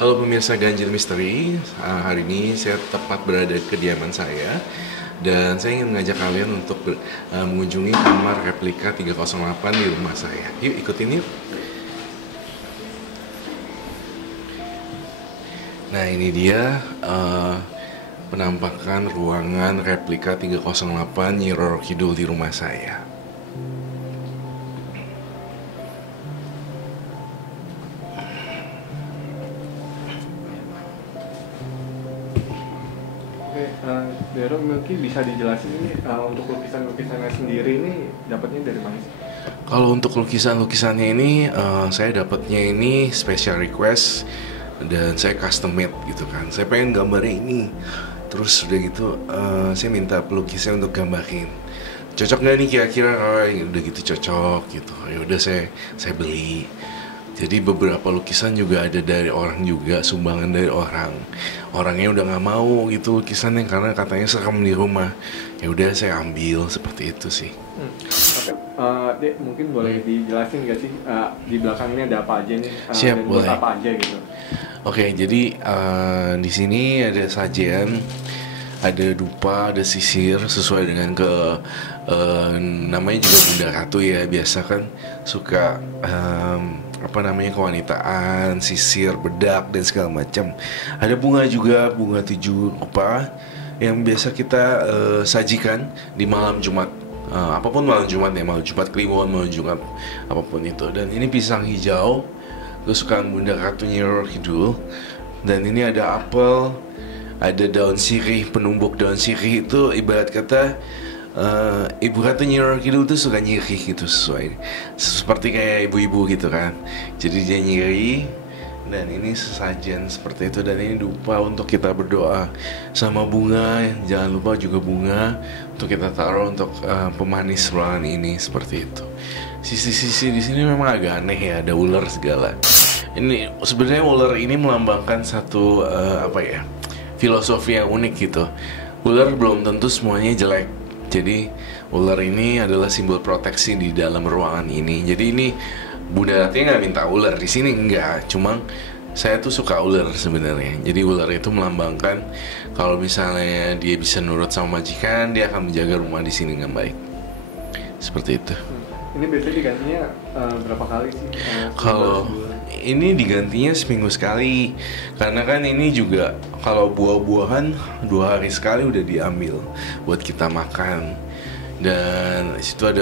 Halo pemirsa Ganjil Misteri, hari ini saya tepat berada di kediaman saya dan saya ingin mengajak kalian untuk mengunjungi kamar replika 308 di rumah saya. Yuk ikutin yuk. Nah ini dia penampakan ruangan replika 308 Nyi Roro Kidul di rumah saya. Dero mungkin bisa dijelasin ini untuk lukisan-lukisannya sendiri ini dapatnya dari mana sih? Kalau untuk lukisan-lukisannya ini saya dapatnya ini special request dan saya custom made gitu kan. Saya pengen gambarnya ini. Terus udah gitu saya minta pelukisnya untuk gambarin. Cocok nggak nih kira-kira? Udah gitu cocok gitu. Ya udah saya beli. Jadi beberapa lukisan juga ada dari orang juga, sumbangan dari orang. Orangnya udah nggak mau gitu lukisannya karena katanya serem di rumah. Ya udah saya ambil seperti itu sih. Oke, Dek, mungkin boleh dijelasin nggak sih di belakang ini ada apa aja nih? Siap, dan boleh. buat apa aja gitu? Oke, jadi di sini ada sajian, ada dupa, ada sisir sesuai dengan namanya juga Bunda Ratu ya, biasa kan suka kewanitaan, sisir, bedak dan segala macam. Ada bunga juga, bunga 7 rupa yang biasa kita sajikan di malam Jumat. Apapun malam Jumat ya, malam Jumat Kliwon, malam Jumat apapun itu. Dan ini pisang hijau kesukaan Bunda Ratu Nyi Roro Kidul. Dan ini ada apel, ada daun sirih, penumbuk daun sirih itu ibarat kata Ibu Ratu Nyi Roro Kidul tuh suka nyirih gitu, seperti kayak ibu-ibu gitu kan. Jadi dia nyirih. Dan ini sesajen seperti itu. Dan ini dupa untuk kita berdoa. Sama bunga, jangan lupa juga bunga untuk kita taruh untuk pemanis ruangan ini, seperti itu. Sisi-sisi di sini memang agak aneh ya, ada ular segala. Ini sebenarnya ular ini melambangkan satu filosofi yang unik gitu. Ular belum tentu semuanya jelek. Jadi ular ini adalah simbol proteksi di dalam ruangan ini. Jadi ini Bunda Ratu nggak minta ular di sini, enggak. Cuma saya tuh suka ular sebenarnya. Jadi ular itu melambangkan kalau misalnya dia bisa nurut sama majikan, dia akan menjaga rumah di sini dengan baik. Seperti itu. Ini biasanya digantinya berapa kali sih? Kalau ini digantinya seminggu sekali, karena kan ini juga kalau buah-buahan 2 hari sekali udah diambil buat kita makan. Dan situ ada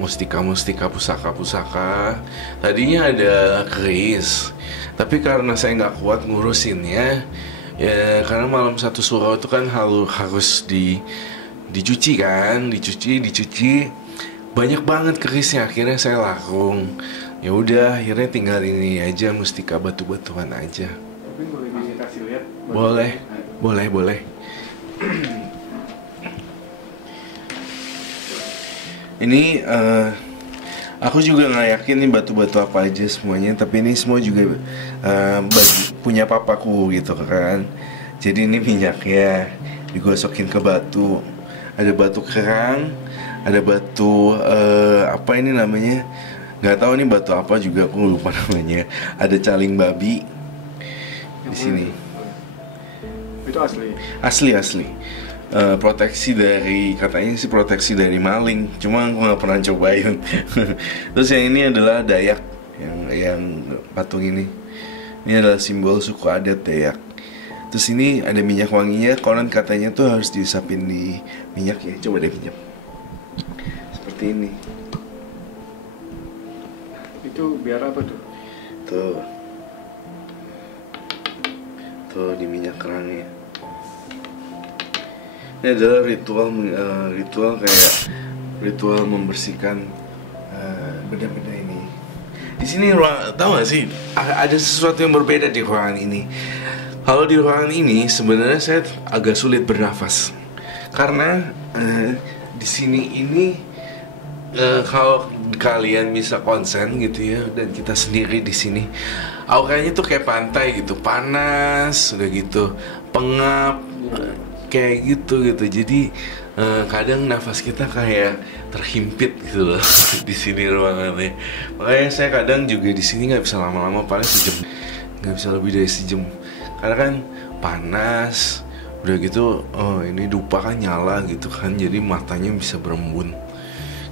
mustika-mustika, pusaka-pusaka. Tadinya ada keris, tapi karena saya nggak kuat ngurusinnya, ya karena malam satu surau itu kan harus dicuci kan, dicuci. Banyak banget kerisnya, akhirnya saya larung. Ya udah, akhirnya tinggal ini aja, mustika batu-batuan aja. Mungkin boleh dikasih lihat? Boleh. Ini aku juga nggak yakin nih batu-batu apa aja semuanya, tapi ini semua juga punya papaku gitu kan. Jadi ini minyaknya digosokin ke batu. Ada batu kerang, ada batu apa ini namanya? Nggak tahu nih batu apa juga, aku lupa namanya. Ada caling babi di sini. Itu asli? Asli. Katanya sih proteksi dari maling, cuma aku nggak pernah cobain. Terus yang ini adalah Dayak, yang patung ini adalah simbol suku adat Dayak. Terus ini ada minyak wanginya, konon katanya tuh harus diusapin di minyak ya. Coba deh pinjam. Seperti ini. Itu biar apa tuh? Tuh di minyak kerangnya. Ini adalah ritual membersihkan benda-benda ini. Di sini tahu nggak sih ada sesuatu yang berbeda di ruangan ini. Kalau di ruangan ini sebenarnya saya agak sulit bernafas karena di sini ini kalau kalian bisa konsen gitu ya, dan kita sendiri di sini, auranya tuh kayak pantai gitu, panas, udah gitu, pengap. Kayak gitu. Jadi kadang nafas kita kayak terhimpit gitu loh di sini ruangannya. Makanya saya kadang juga di sini nggak bisa lama-lama, paling sejam nggak bisa lebih dari sejam karena kan panas, udah gitu ini dupa kan nyala gitu kan, jadi matanya bisa berembun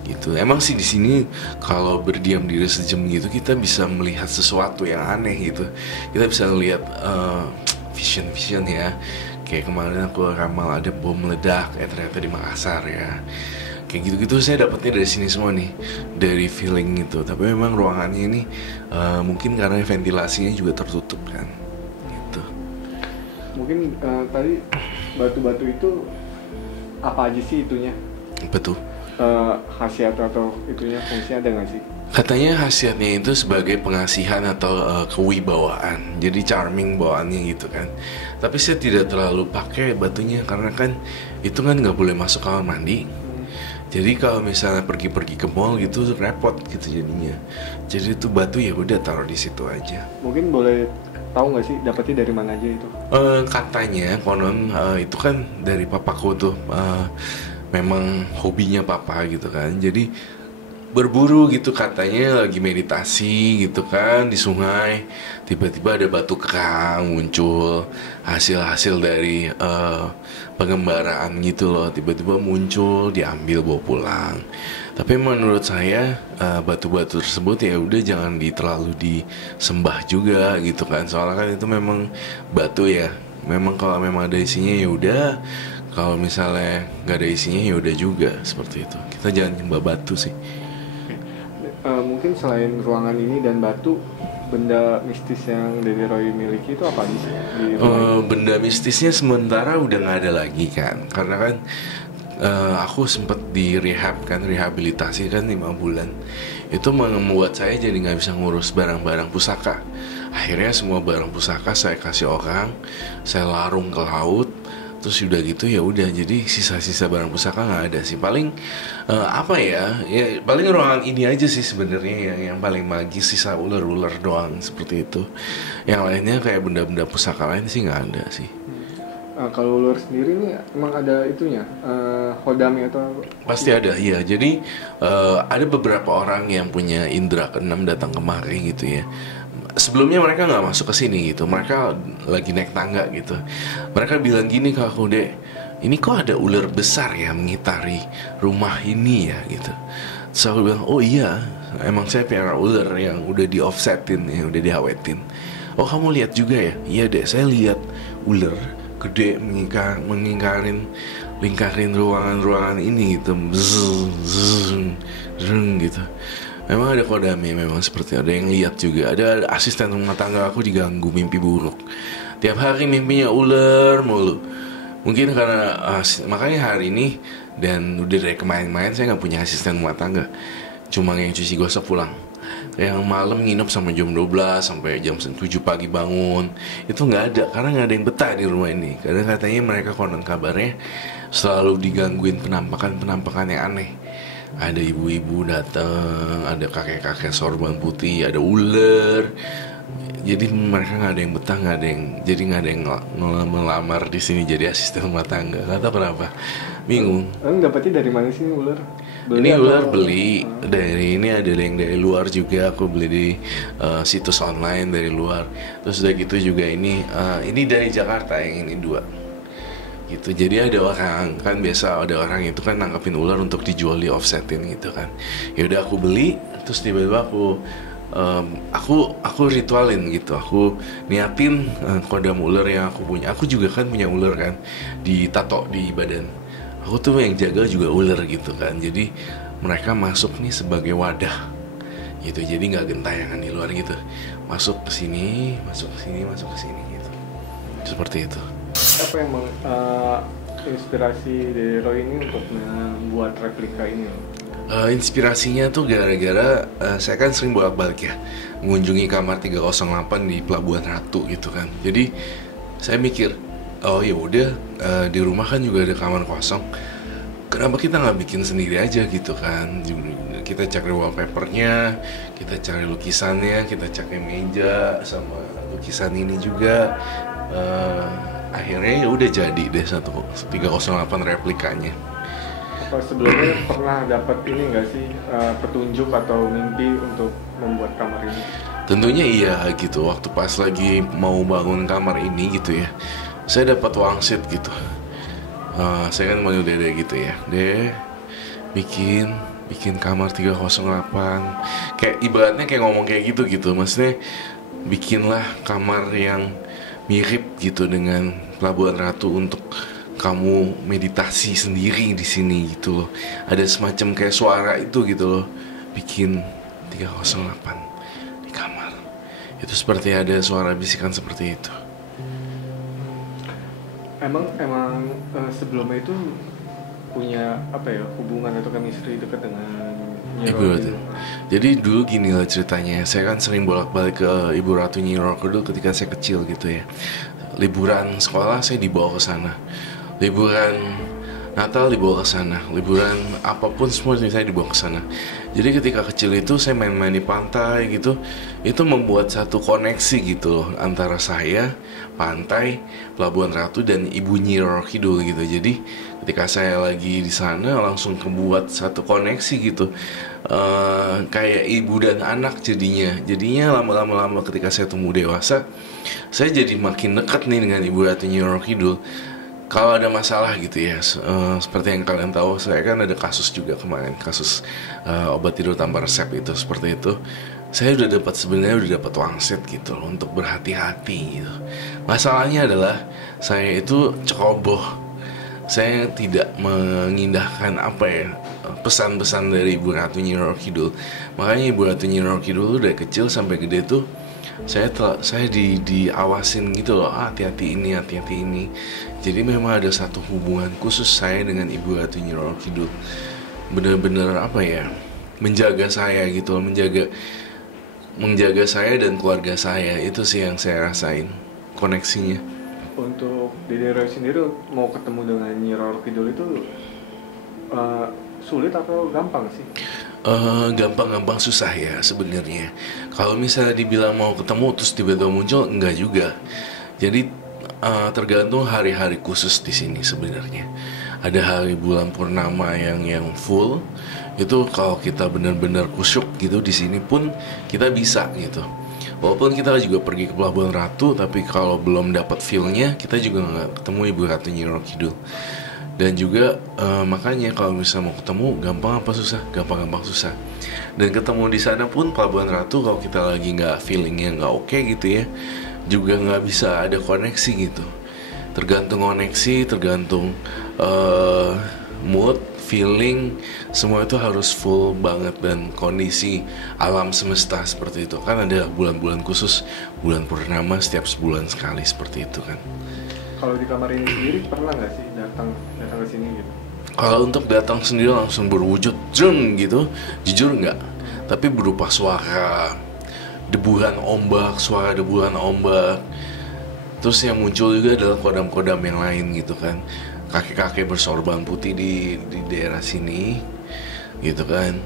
gitu. Emang sih di sini kalau berdiam diri sejam gitu kita bisa melihat sesuatu yang aneh gitu, kita bisa lihat vision ya. Kayak kemarin aku ramal ada bom meledak ternyata di Makassar ya. Kayak gitu-gitu saya dapetnya dari sini semua nih, dari feeling itu. Tapi memang ruangannya ini mungkin karena ventilasinya juga tertutup kan gitu. Mungkin tadi batu-batu itu apa aja sih itunya? Betul. Khasiat atau itunya fungsinya ada nggak sih? Katanya khasiatnya itu sebagai pengasihan atau kewibawaan, jadi charming bawaannya gitu kan. Tapi saya tidak terlalu pakai batunya karena kan itu kan nggak boleh masuk kamar mandi. Jadi kalau misalnya pergi-pergi ke mall gitu repot gitu jadinya. Jadi itu batu ya udah taruh di situ aja. Mungkin boleh tahu nggak sih dapetnya dari mana aja itu? Katanya konon itu kan dari papaku tuh, memang hobinya papa gitu kan. Jadi berburu gitu, katanya lagi meditasi gitu kan di sungai, tiba-tiba ada batu kerang muncul, hasil-hasil dari pengembaraan gitu loh, tiba-tiba muncul, diambil bawa pulang. Tapi menurut saya batu-batu tersebut ya udah jangan terlalu disembah juga gitu kan, soalnya kan itu memang batu ya, memang kalau memang ada isinya ya udah, kalau misalnya nggak ada isinya ya udah juga, seperti itu. Kita jangan nyembah batu sih. Mungkin selain ruangan ini dan batu, benda mistis yang Dedi Roy miliki itu apa sih? Benda mistisnya sementara udah nggak ada lagi kan, karena kan aku sempat di rehab kan, rehabilitasi kan 5 bulan. Itu membuat saya jadi nggak bisa ngurus barang-barang pusaka. Akhirnya semua barang pusaka saya kasih orang, saya larung ke laut. Terus udah gitu ya udah, jadi sisa-sisa barang pusaka nggak ada sih. Paling apa ya paling ruangan ini aja sih sebenarnya yang paling magis, sisa ular-ular doang seperti itu. Yang lainnya kayak benda-benda pusaka lain sih nggak ada sih. Kalau ular sendiri nih emang ada itunya, hodami atau? Pasti ada, iya. Jadi ada beberapa orang yang punya indera keenam datang kemari gitu ya. Sebelumnya mereka nggak masuk ke sini gitu, mereka lagi naik tangga gitu. Mereka bilang gini ke aku, "Dek, ini kok ada ular besar ya mengitari rumah ini ya gitu." Terus aku bilang, "Oh iya, emang saya piara ular yang udah di offsetin, yang udah diawetin." "Oh kamu lihat juga ya?" "Iya dek, saya lihat ular gede lingkarin ruangan ini gitu, gitu." Memang ada kodami, memang seperti ada yang lihat juga. Ada asisten rumah tangga aku diganggu mimpi buruk. Tiap hari mimpinya ular mulu. Mungkin karena makanya hari ini dan udah dari kemarin-kemarin saya nggak punya asisten rumah tangga. Cuma yang cuci gosok pulang. Yang malam nginep sampai jam 12 sampai jam 7 pagi bangun. Itu nggak ada karena nggak ada yang betah di rumah ini. Karena katanya mereka konon kabarnya selalu digangguin penampakan yang aneh. Ada ibu-ibu datang, ada kakek-kakek sorban putih, ada ular. Jadi mereka nggak ada yang betah, nggak ada yang melamar di sini jadi asisten rumah tangga. Nggak tahu kenapa, bingung. Dapetnya dari mana sih ular? Ini ular beli dari ini, ada yang dari luar juga. Aku beli di situs online dari luar. Terus udah gitu juga ini dari Jakarta, yang ini 2. Gitu. Jadi ada orang kan, biasa ada orang itu kan nangkepin ular untuk dijual di offsetin gitu kan. Ya udah aku beli, terus tiba-tiba aku ritualin gitu. Aku niatin kodam ular yang aku punya. Aku juga kan punya ular kan, ditato di badan. Aku tuh yang jaga juga ular gitu kan. Jadi mereka masuk nih sebagai wadah gitu. Jadi nggak gentayangan di luar gitu. Masuk ke sini, masuk ke sini, masuk ke sini gitu. Seperti itu. Apa yang inspirasi dari Roy ini untuk membuat replika ini? Inspirasinya tuh gara-gara saya kan sering bolak-balik ya mengunjungi kamar 308 di Pelabuhan Ratu gitu kan. Jadi saya mikir, oh ya udah, di rumah kan juga ada kamar kosong, kenapa kita nggak bikin sendiri aja gitu kan. Kita cari wallpapernya, kita cari lukisannya, kita cari meja sama lukisan ini juga. Akhirnya ya udah jadi deh 308 replikanya. Apa sebelumnya pernah dapat ini nggak sih, petunjuk atau mimpi untuk membuat kamar ini? Tentunya iya gitu. Waktu pas lagi mau bangun kamar ini gitu ya, saya dapat wangsit gitu. Saya kan manggil Dede gitu ya, bikin bikin kamar 308. Kayak ibaratnya kayak ngomong kayak gitu maksudnya bikinlah kamar yang mirip gitu dengan Pelabuhan Ratu untuk kamu meditasi sendiri di sini gitu loh. Ada semacam kayak suara itu gitu loh. Bikin 308 di kamar. Itu seperti ada suara bisikan seperti itu. Emang sebelumnya itu punya apa ya, hubungan atau chemistry dekat dengan Nyi Ibu Roro Ratu. Kidul? Jadi dulu gini lah ceritanya. Saya kan sering bolak-balik ke Ibu Ratu Nyi Roro Kidul ketika saya kecil gitu ya. Liburan sekolah saya dibawa ke sana. Liburan Natal dibawa ke sana. Liburan apapun semua saya dibawa ke sana. Jadi ketika kecil itu saya main-main di pantai gitu. Itu membuat satu koneksi gitu loh antara saya, pantai, Pelabuhan Ratu dan Ibu Nyi Roro Kidul gitu. Jadi ketika saya lagi di sana langsung kebuat satu koneksi gitu. Kayak ibu dan anak jadinya lama-lama ketika saya tumbuh dewasa saya jadi makin dekat nih dengan Ibu Ratu Nyi Roro Kidul. Kalau ada masalah gitu ya, seperti yang kalian tahu, saya kan ada kasus juga kemarin, kasus obat tidur tanpa resep itu seperti itu. Saya sebenarnya udah dapat wangsit gitu loh, untuk berhati-hati gitu. Masalahnya adalah saya itu ceroboh. Saya tidak mengindahkan apa ya, pesan-pesan dari Ibu Ratu Nyi Roro Kidul. Makanya Ibu Ratu Nyi Roro Kidul dari kecil sampai gede tuh saya diawasin gitu loh, hati-hati ini. Jadi memang ada satu hubungan khusus saya dengan Ibu Ratu Nyi Roro Kidul. Bener-bener apa ya, menjaga saya gitu loh, menjaga saya dan keluarga saya. Itu sih yang saya rasain koneksinya. Untuk Dede Roy sendiri mau ketemu dengan Nyi Roro Kidul itu sulit atau gampang sih? Gampang-gampang susah ya sebenarnya. Kalau misalnya dibilang mau ketemu terus tiba-tiba muncul, enggak juga. Jadi tergantung hari-hari khusus di sini sebenarnya. Ada hari bulan purnama yang full. Itu kalau kita benar-benar kusyuk gitu di sini pun kita bisa gitu. Walaupun kita juga pergi ke Pelabuhan Ratu, tapi kalau belum dapat feel-nya, kita juga nggak ketemu Ibu Ratu Nyi Roro Kidul. Dan juga makanya kalau misalnya mau ketemu gampang apa susah, gampang susah. Dan ketemu di sana pun Pelabuhan Ratu kalau kita lagi nggak feelingnya nggak oke gitu ya, juga nggak bisa ada koneksi gitu. Tergantung koneksi, tergantung mood, feeling, semua itu harus full banget. Dan kondisi alam semesta seperti itu kan, ada bulan-bulan khusus, bulan purnama setiap sebulan sekali seperti itu kan. Kalau di kamar ini sendiri pernah nggak sih datang ke sini gitu? Kalau untuk datang sendiri langsung berwujud jeng gitu, jujur nggak. Tapi berupa suara deburan ombak. Terus yang muncul juga adalah kodam-kodam yang lain gitu kan. Kakek-kakek bersorban putih di daerah sini gitu kan.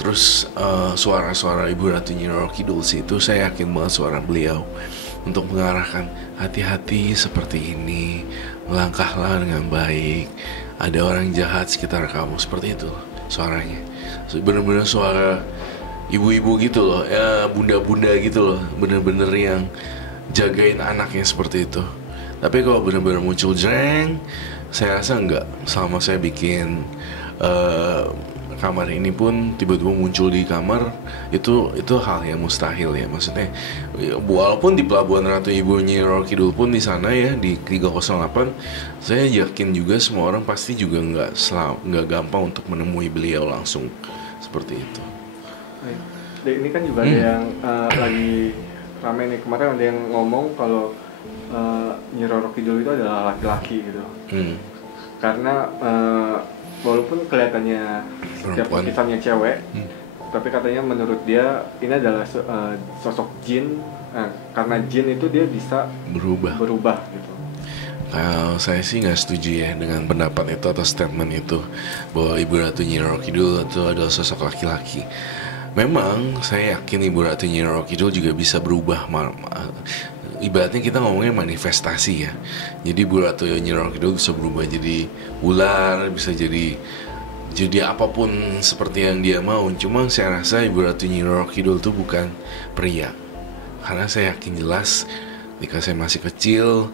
Terus suara-suara Ibu Ratu Nyi Roro Kidul sih, itu saya yakin banget suara beliau untuk mengarahkan, hati-hati seperti ini, melangkahlah dengan baik, ada orang jahat sekitar kamu, seperti itu suaranya. Bener-bener suara ibu-ibu gitu loh, ya bunda-bunda gitu loh, bener-bener yang jagain anaknya seperti itu. Tapi kalau bener-bener muncul jreng, saya rasa enggak. Selama saya bikin kamar ini pun tiba-tiba muncul di kamar, itu hal yang mustahil ya. Maksudnya walaupun di Pelabuhan Ratu Ibu Nyi Roro Kidul pun di sana ya, di 308, saya yakin juga semua orang pasti juga nggak gampang untuk menemui beliau langsung seperti itu. Ini kan juga ada yang lagi ramai nih, kemarin ada yang ngomong kalau Nyi Roro Kidul itu adalah laki-laki gitu. Karena walaupun kelihatannya setiap kisahnya cewek, tapi katanya menurut dia ini adalah sosok jin. Karena jin itu dia bisa berubah gitu. Kalau saya sih nggak setuju ya dengan pendapat itu atau statement itu, bahwa Ibu Ratu Nyi Roro Kidul itu adalah sosok laki-laki. Memang saya yakin Ibu Ratu Nyi Roro Kidul juga bisa berubah. Ibaratnya kita ngomongnya manifestasi ya. Jadi Ibu Ratu Nyi Roro Kidul bisa berubah jadi ular, bisa jadi apapun seperti yang dia mau. Cuma saya rasa Ibu Ratu Nyi Roro Kidul itu bukan pria. karena saya yakin jelas ketika saya masih kecil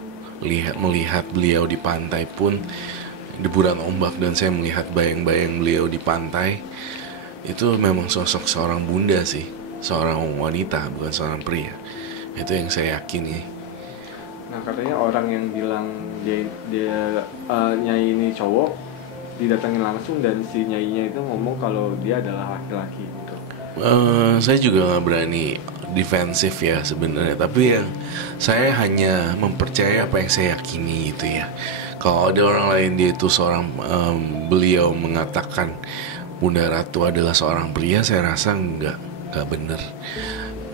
melihat beliau di pantai pun deburan ombak, dan saya melihat bayang-bayang beliau di pantai, itu memang sosok seorang bunda sih, seorang wanita bukan seorang pria. Itu yang saya yakini. Nah, katanya orang yang bilang dia Nyai ini cowok didatangin langsung, dan si Nyainya itu ngomong kalau dia adalah laki-laki gitu. Saya juga nggak berani defensif ya sebenarnya, tapi yang saya hanya mempercayai apa yang saya yakini gitu ya. Kalau ada orang lain dia itu seorang beliau mengatakan Bunda Ratu adalah seorang pria, saya rasa nggak benar.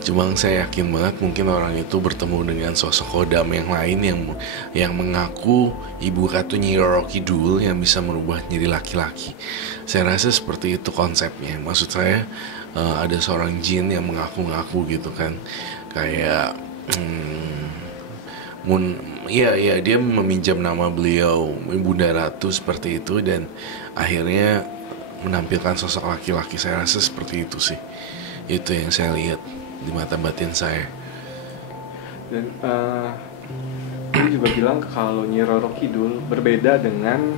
Cuma saya yakin banget mungkin orang itu bertemu dengan sosok kodam yang lain yang mengaku Ibu Ratu Nyi Roro Kidul yang bisa merubah jadi laki-laki. Saya rasa seperti itu konsepnya. Maksud saya ada seorang jin yang mengaku-ngaku gitu kan, kayak dia meminjam nama beliau Bunda Ratu seperti itu, dan akhirnya menampilkan sosok laki-laki. Saya rasa seperti itu sih. Itu yang saya lihat di mata batin saya. Dan dia juga bilang kalau Nyi Roro Kidul berbeda dengan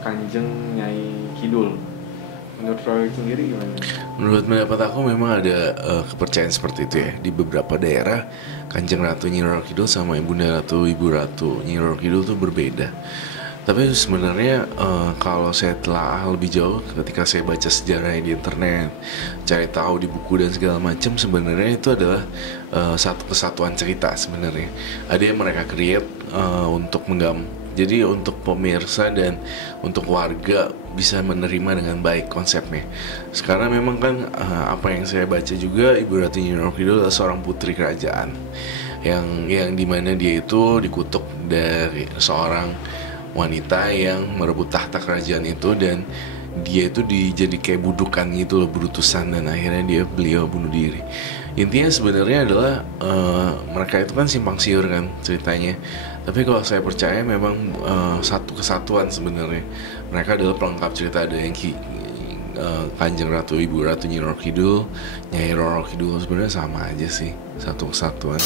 Kanjeng Nyai Kidul. Menurut Roy sendiri gimana? Menurut pendapat aku memang ada kepercayaan seperti itu ya. Di beberapa daerah Kanjeng Ratu Nyi Roro Kidul sama Ibunda Ratu Ibu Ratu Nyi Roro Kidul itu berbeda. Tapi sebenarnya kalau saya telah lebih jauh ketika saya baca sejarahnya di internet, cari tahu di buku dan segala macam, sebenarnya itu adalah satu kesatuan cerita sebenarnya. Ada yang mereka create untuk jadi untuk pemirsa dan untuk warga bisa menerima dengan baik konsepnya. Sekarang memang kan apa yang saya baca juga, Ibu Ratu Nyi Roro Kidul adalah seorang putri kerajaan yang dimana dia itu dikutuk dari seorang wanita yang merebut tahta kerajaan itu, dan dia itu jadi kayak budukan gitu loh, berutusan, dan akhirnya beliau bunuh diri. Intinya sebenarnya adalah mereka itu kan simpang siur kan ceritanya, tapi kalau saya percaya memang satu kesatuan sebenarnya. Mereka adalah pelengkap cerita. Ada yang Kanjeng Ratu Ibu Ratu Nyi Roro Kidul, Nyai Roro Kidul, sebenarnya sama aja sih, satu kesatuan.